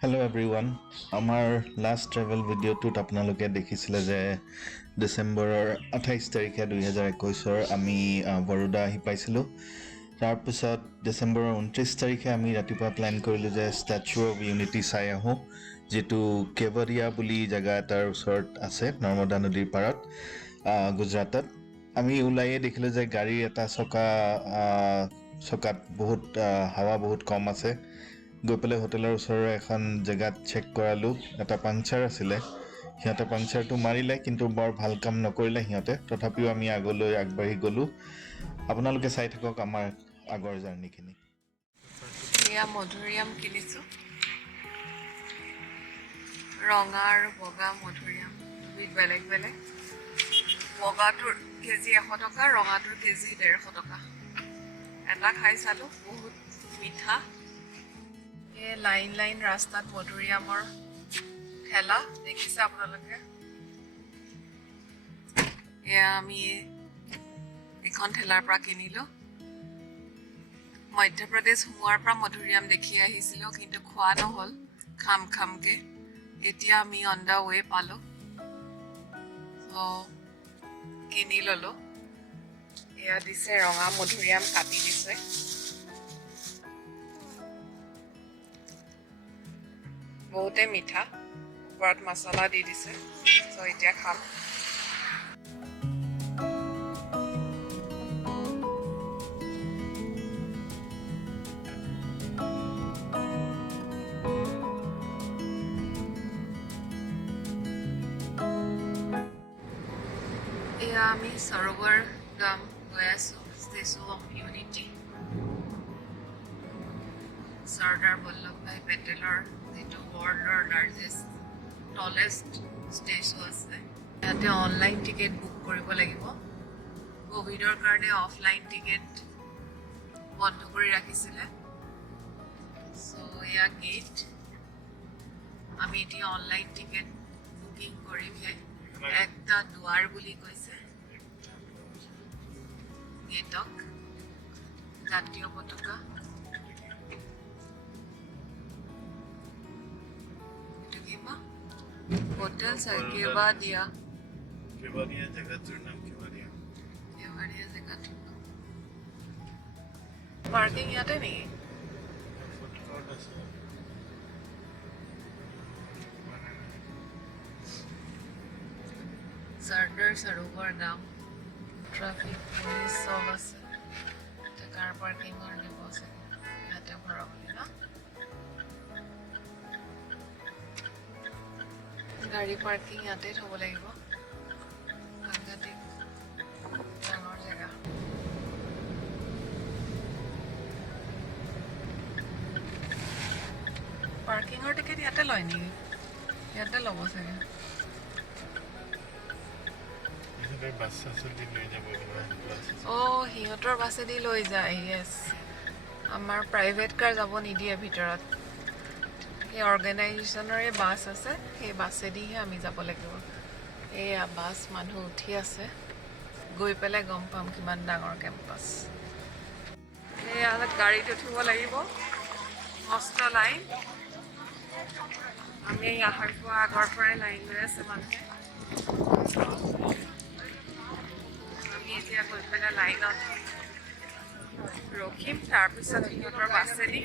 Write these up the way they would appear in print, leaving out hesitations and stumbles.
Hello everyone. Our last travel video to আপোনালোকে দেখিছিলে যে ডিসেম্বৰৰ 28 তাৰিখে 2021 আমি বৰোদা আহি পাইছিলো তাৰ পিছত ডিসেম্বৰৰ 29 তাৰিখে আমি ৰাতিপুৱা প্ল্যান কৰিলো যে ষ্টেচু অফ ইউনিটি চাই আহো যেটো কেৱদিয়া বুলি জাগা এটাৰ ওচৰত আছে নৰ্মদা নদীৰ পাৰত গুজৰাটত আমি উলাইয়ে দেখিলো যে গাড়ী এটা চকাত বহুত হাৱা বহুত কম আছে গৈ পেলাই হোটেলৰ ওচৰৰ এখন জেগাত চেক কৰালো এটা পাংচাৰ আছিলে সিহঁতে পাংচাৰটো মাৰিলে কিন্তু বৰ ভাল কাম নকৰিলে সিহঁতে তথাপিও আমি আগলৈ আগবাঢ়ি গলো আপোনালোকে চাই থাকক আমাৰ আগৰ জাৰ্নিখিনি এয়া মধুৰিয়াম কিনিছো ৰঙা আৰু বগা মধুৰিয়াম দুই বেলেগ বেলেগ বগাটোৰ কেজি 100 টকা ৰঙাটোৰ কেজি 150 টকা এটা খাই চালো বহুত মিঠা ये लाइन लाइन रास्ता मधुरियाমৰ ঠেলা দেখিছে আপোনালোকে এয়া আমি এখন ঠেলাৰ পৰা কিনিলো মধ্যপ্ৰদেশ সোমোৱাৰ পৰা মধুৰিয়াম দেখি আহিছিলো কিন্তু খোৱা নহল খামকে এতিয়া আমি অন দা ৱে পালো সো কিনি ললো এয়া দিছে ৰঙা মধুৰিয়াম কাটি দিছে বহুতে মিঠা ওপৰত মছলা দি দিছে সো এতিয়া খাম এয়া আমি সৰোবৰ গাম গৈ আছো statue of unity Sardar Ballabh Bhai Patel the world's largest, tallest statue আছে ইয়াতে অনলাইন টিকেট বুক কৰিব লাগিব কোভিডৰ কাৰণে অফলাইন টিকেট বন্ধ কৰি ৰাখিছিলে সো ইয়া গেট আমি এটি অনলাইন টিকেট বুকিং কৰিমহে একটা দুৱাৰ বুলি কৈছে গেটক জাতীয় পতাকা होटल सर केवादिया जगह नाम केवादिया जगह पार्किंग याते नहीं सरदार सरोवर गाम ट्रैफिक पुलिस सब আছে कार पार्किंग और দিব আছে ইয়াতে ভৰাবলি না गाड़ी पार्किंग याते थब লাগিব সাংঘাতিক ডাঙৰ জেগা পাৰ্কিঙৰ টিকেট ইয়াতে লয় নেকি ইয়াতে ল'ব চাগে বাছ দি লৈ যাব সিহঁতৰ বাছেদি লৈ যায় ইয়েছ আমাৰ প্ৰাইভেট কাৰ যাব নিদিয়ে ভিতৰত এই অৰ্গেনাইজেশ্যনৰে বাছ আছে সেই বাছেদিহে আমি যাব লাগিব এয়া বাছ মানুহ উঠি আছে গৈ পেলাই গম পাম কিমান ডাঙৰ কেম্পাছ এয়া গাড়ীত উঠিব লাগিব মস্ত লাইন আমি আহাৰ পৰা আগৰ পৰাই লাইন লৈ আছে মানুহে আমি এতিয়া গৈ পেলাই লাইনত ৰখিম তাৰপিছত সিহঁতৰ বাছেদি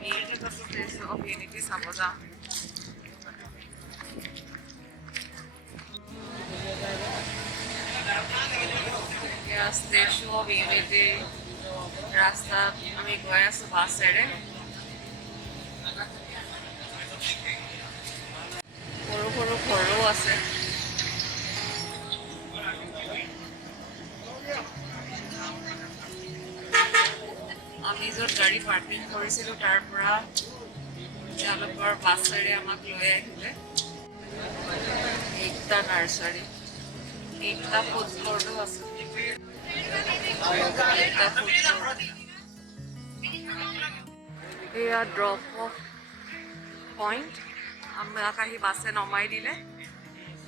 Statue of Unity Samosa. Yeah, Statue of Unity Rasta আমি গৈ আছো বাছেৰে সৰু সৰু ঘৰো আছে আমি য'ত গাড়ী পাৰ্কিং কৰিছিলোঁ তাৰ পৰা তেওঁলোকৰ বাছেৰে আমাক লৈ আহিলে একটা নাৰ্চাৰী একটা ফুড কোৰ্টো আছে এয়া ড্ৰপ অফ পইণ্ট আমাক আহি বাছে নমাই দিলে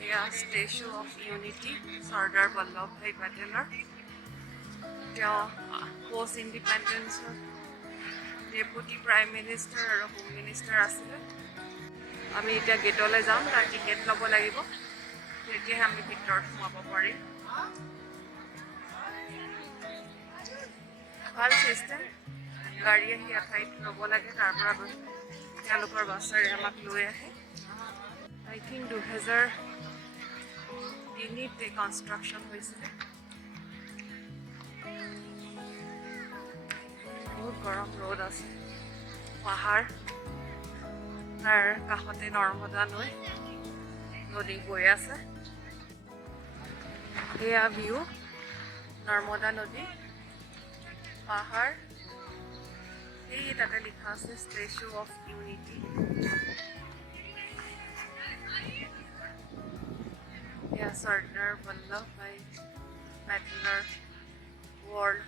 এয়া Statue of Unity Sardar Vallabhbhai পেটেলৰ post independence deputy prime minister or home minister asile আমি এতিয়া গেটলৈ যাম, তাৰ টিকেট ল'ব লাগিব, তেতিয়াহে আমি ভিতৰত সোমাব পাৰিম। ভাল চিষ্টেম, গাড়ী আহি এঠাইত ল'ব লাগে, তাৰ পৰা তেওঁলোকৰ বাছেৰে আমাক লৈ আহে। আই থিংক 2003তে কনষ্ট্ৰাকশ্যন হৈছিলে। বহুত গৰম ৰ'দ আছে, পাহাৰ, তাৰ কাষতে নৰ্মদা নদী বৈ আছে। এয়া ভিউ, নৰ্মদা নদী, পাহাৰ, এই তাতে লিখা আছে ষ্টেচু অফ ইউনিটি। এয়া চৰ্দাৰ বল্লভ ভাই পেটেলৰ ৱৰ্ল্ড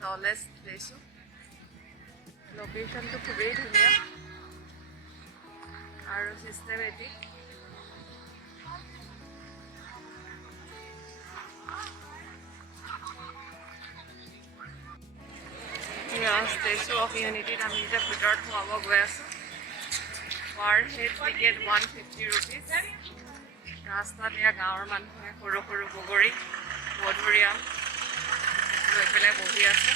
টলেষ্ট ষ্টেচু। লোকেশ্যনটো খুবেই ধুনীয়া আৰু চিষ্টেমেটিক। ষ্টেচু অফ ইউনিটিত আমি এতিয়া ভিতৰত সোমাব গৈ আছোঁ। Per head ticket 150 rupees. ৰাস্তাত এয়া গাঁৱৰ মানুহে সৰু সৰু বগৰী, মধুৰিআম লৈ পেলাই বহি আছে।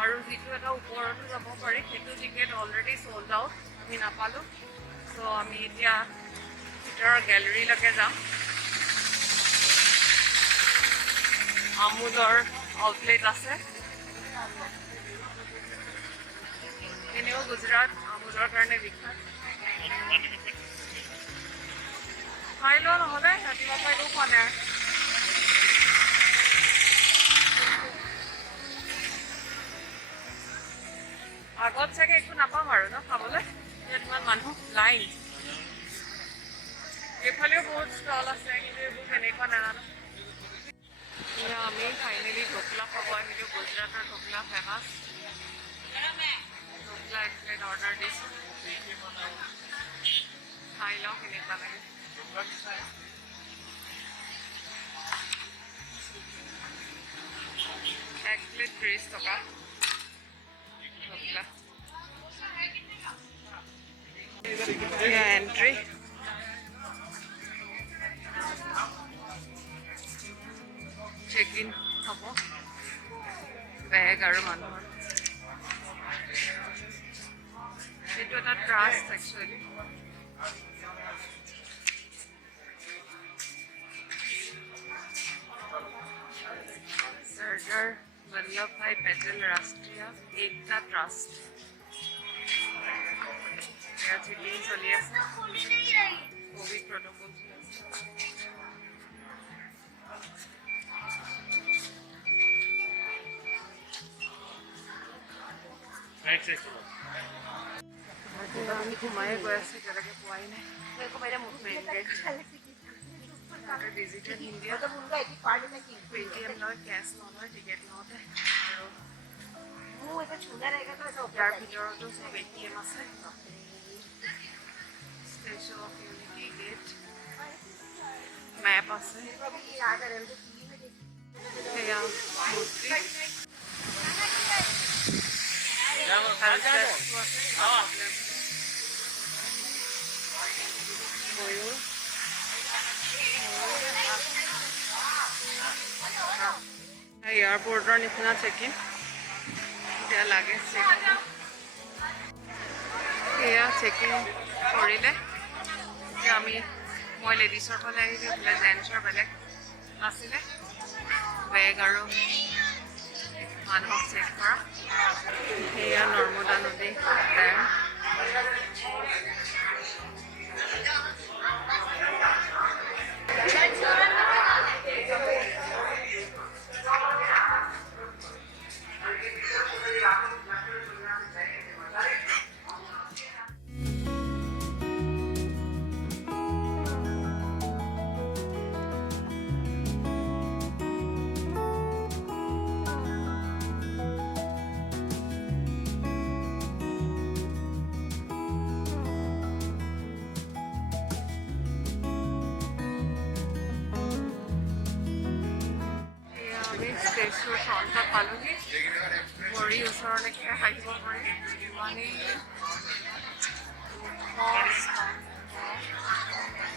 আৰু যিটো এটা ওপৰতো যাব পাৰি, সেইটো টিকেট অলৰেডি চ'ল্ড আউট, আমি নাপালোঁ। চ' আমি এতিয়া ভিতৰৰ গেলেৰীলৈকে যাম। আমুলৰ আউটলেট আছে। এনেও গুজৰাট আমুলৰ কাৰণে বিখ্যাত। খাই লোৱা নহ'লে, ৰাতিপুৱা খাই একো খোৱা নাই। আগত চাগে একো নাপাম আৰু ন খাবলৈ, ইমান মানুহ লাইন। এইফালেও বহুত ষ্টল আছে, কিন্তু এইবোৰ কেনেকুৱা নাজানো। আমি ফাইনেলি ঢোকলা খাব আহিলোঁ। গুজৰাটৰ ঢোকলা ফেমাছ। ঢোকলা এক প্লেট অৰ্ডাৰ দিছোঁ, খাই লওঁ কেনেকুৱা লাগে। এক প্লেট 30 টকা ঢোকলা। এন্ট্ৰি, চেক ইন হ'ব, বেগ আৰু মানুহৰ। এইটো এটা ট্ৰাষ্ট একচুৱেলি। চৰ্দাৰ বল্লভ ভাই পেটেল ৰাষ্ট্ৰীয় একতা ট্ৰাষ্ট। এয়া চেকিং চলি আছে, কোভিড প্ৰট'কল চলি আছে। আমি ঘুমাই গৈ আছোঁ, এতিয়ালৈকে পোৱাই নাই। ডিজিটেল ইণ্ডিয়া পেটিএম লয়, কেছ নলয় টিকেট লওঁতে। আৰু ইয়াৰ ভিতৰতো চব ATM আছে। Statue of Unity gate, map আছে, সেয়া মূৰ্তি, ময়ূৰ, এয়াৰপৰ্টৰ নিচিনা চেক ইন। এতিয়া লাগে চেক হ'ব। এয়া চেক ইন কৰিলে। এতিয়া মই লেডিছৰ ফালে আহিলোঁ, এইফালে জেণ্টছৰ বেলেগ আছিলে। বেগ আৰু মানুহক চেক কৰা। এয়া নৰ্মদা নদী ডেম। ষ্টেচুৰ ফ্ৰণ্টত পালোহি। মোৰ ভৰি ওচৰলৈকে আহিব পাৰি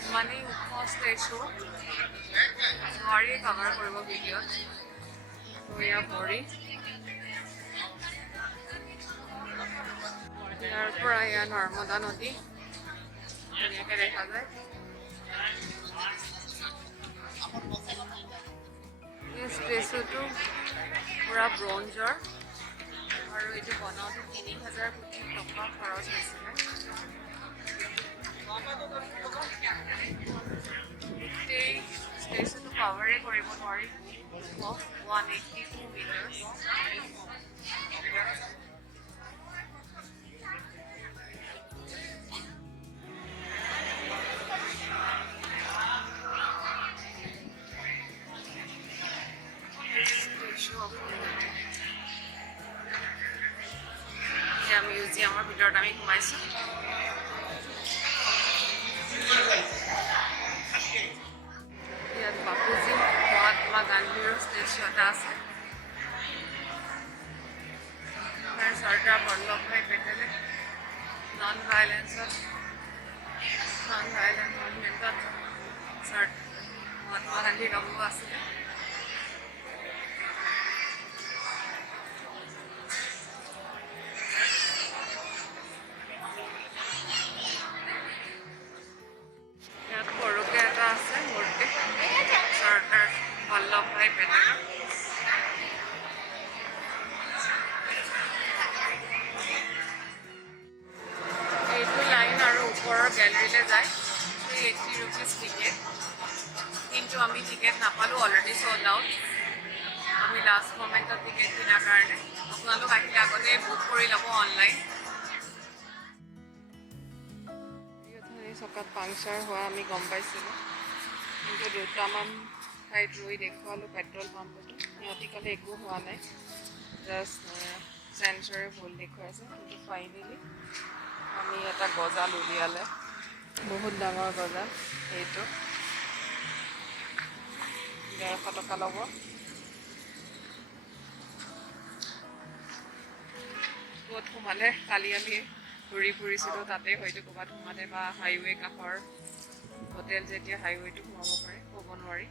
ইমানেই ওখ ষ্টেচু নোৱাৰি কভাৰ কৰিব ভিডিঅ'ত এয়া ভৰি ইয়াৰ পৰা এয়া নৰ্মদা নদী ধুনীয়াকৈ দেখা যায় এই ষ্টেচুটো পুৰা ব্ৰঞ্জৰ আৰু এইটো বনাওঁতে ৩,০০০ কোটি টকা খৰচ হৈছিলে গোটেই ষ্টেচনটো কভাৰে কৰিব নোৱাৰি 182 মিটাৰ্ছ মিউজিয়ামৰ ভিতৰত আমি সোমাইছোঁ ইয়াত বাপুজী মহাত্মা গান্ধীৰ ষ্টেচু এটা আছে চৰ্দাৰ বল্লভ ভাই পেটেলে নন ভাইলেন্স মুভমেণ্টত মহাত্মা গান্ধীৰ লগো আছিলে Sardar Ballabh Bhai Patel. এইটো লাইন আৰু ওপৰৰ গেলেৰীলৈ যায় 380 rupees টিকেট কিন্তু আমি টিকেট নাপালোঁ অলৰেডি sold out আমি লাষ্ট মোমেণ্টত টিকেট কিনাৰ কাৰণে আপোনালোক আহিলে আগতে বুক কৰি ল'ব অনলাইন চকাত পাংচাৰ হোৱা আমি গম পাইছিলোঁ কিন্তু দুটামান ঠাইত ৰৈ দেখুৱালোঁ পেট্ৰল পাম্পতো সিহঁতি ক'লে একো হোৱা নাই জাষ্ট চেঞ্চৰে ভুল দেখুৱাইছে কিন্তু ফাইনেলি আমি এটা গজাল উলিয়ালে বহুত ডাঙৰ গজাল এইটো 150 টকা ল'ব ক'ত সোমালে কালি আমি ঘূৰি ফুৰিছিলোঁ তাতে হয়তো ক'ৰবাত সোমালে বা হাইৱে কাষৰ হোটেল যেতিয়া হাইৱেটো সোমাব পাৰে ক'ব নোৱাৰি